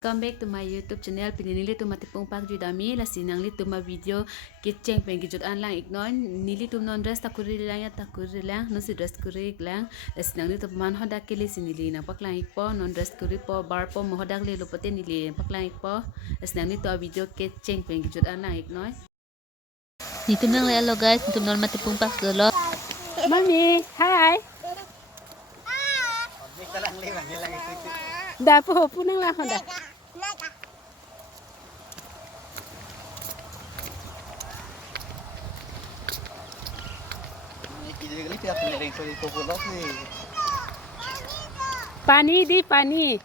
Welcome back to my YouTube channel. Pinili tu matipung pagju dami la sinang li tu ma video kitcheng pengijut an lang ignon nili tu non dress takuri lang ya takuri lang no si dress kuri lang la sinang li tu man hoda kili sinili na paklang ikpo non dress kuri po bar po mo hodak li lopote nili paklang ikpo la sinang li tu video kitcheng pengijut an lang ignon Dito nang hello guys, dito nang matipung pak dulu. Mami, hi. Diphu punang lang hoda. Pani di pani.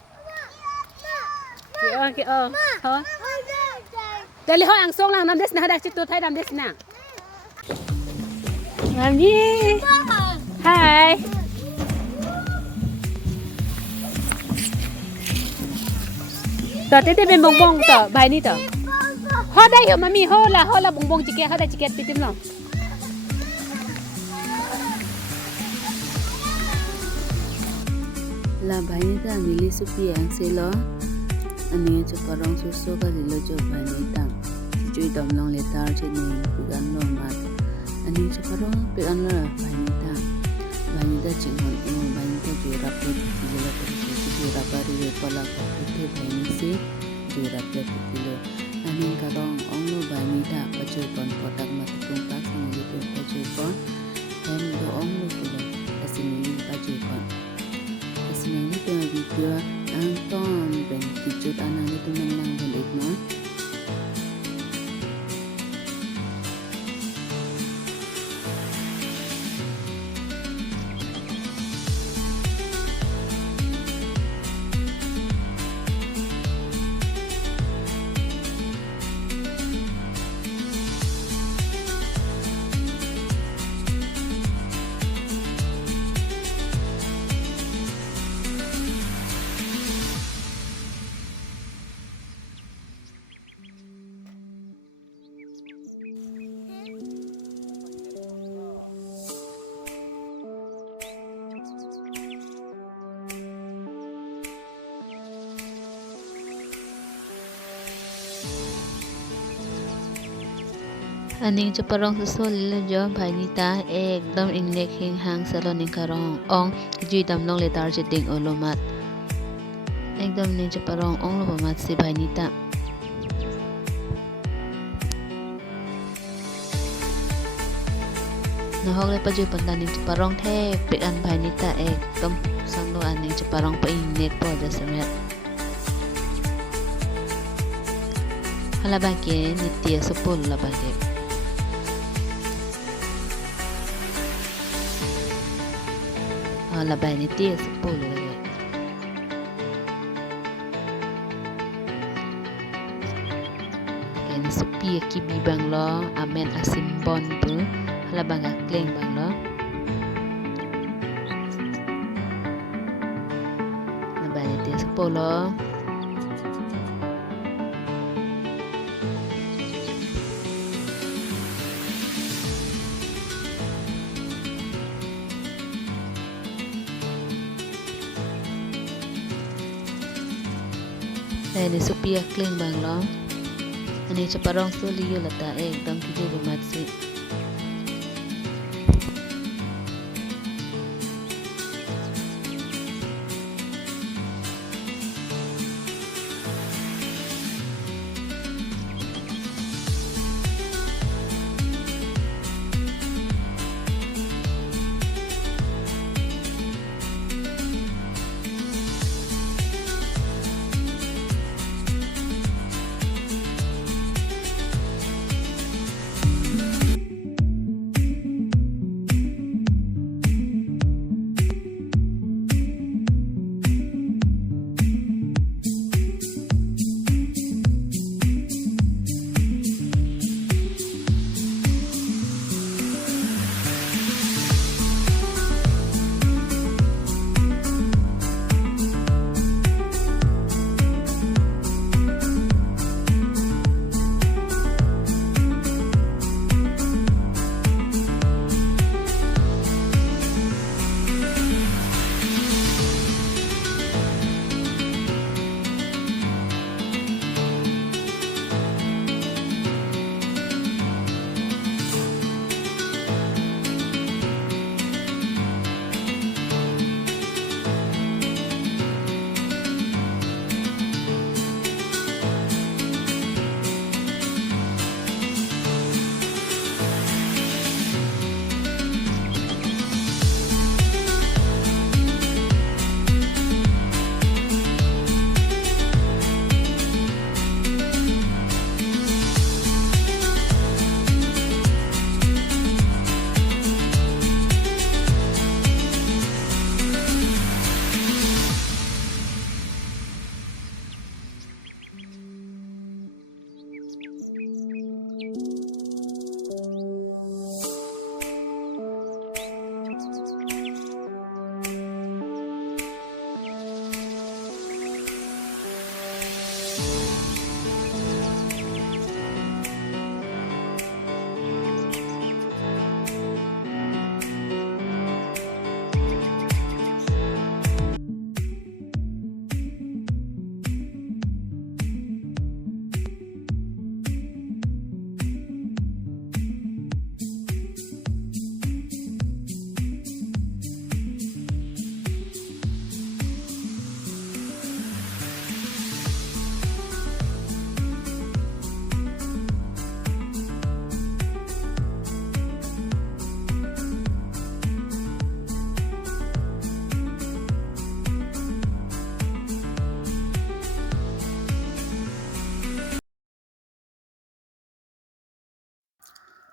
Okay, oh. Dali ho ang song lang nam des na hadak chitu thai nam des na. Mami. Hi. Tao tete ben bong bong tao bài ni tao. Ho dai ho mami ho la bong bong chiket ho da chiket pitim lo. La bài ni ta mili supi ang selo. Ani chaparong suso ka lilo jo bài ni ta. Chui dom long le tar che ni pigan lo mat. Ani chaparong pigan lo bài ni ta. Bài ni ta chingon e bài ni ta jo rapi lilo ta jo rapari le pala ko te bài ni se jo rapi kilo. Ani karong ong lo bài ni ta pa jo kon kotak matipung pak sang li tu pa jo kon. Hem do ong lo kilo asini pa jo kon. Asini ni tu video ang ton ben kijut anak itu nang balik no. Aning chaparong suso lilo jo bhai ni ta ekdam inlek hing hang salon ning karong ong kejui damlong le tar cheting olomat ekdam ning chaparong ong lo mat si bhai ni ta nahok le pajui pandan ning chaparong the pek an bhai ni ta ekdam sanglo aning chaparong pa inlek po da samet hala bage nitia supul la bage labay ni tia sa pulo lagi. Kaya supi kibi bang lo, amen asimbon po, halabang akling bang lo. Labay ni tia sa pulo. Ini supia kling bang lo. Ani chaparong suli yo lata ekdam kiju bumat si.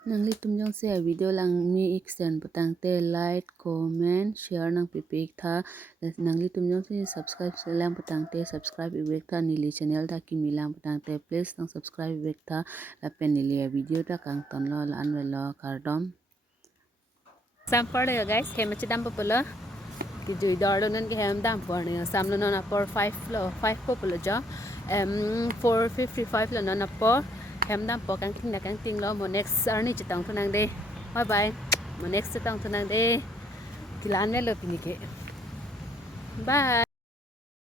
nang li tum jong se video lang mi extend putang te like comment share nang pipik tha nang li tum jong se subscribe se lang putang te subscribe ibek tha ni li channel ta ki mi lang putang te please nang subscribe ibek tha la pen ni li video ta kang ton lo la an lo kardom sam pade guys hem chi dam popular ki jui dardo nan ki hem dam por ni sam lo na por 5 popular jo 455 lo na por hem dam po kang ting na kang ting lo mo next arni chi tang thunang de bye bye mo next chi tang thunang de kilan ne lo pinike bye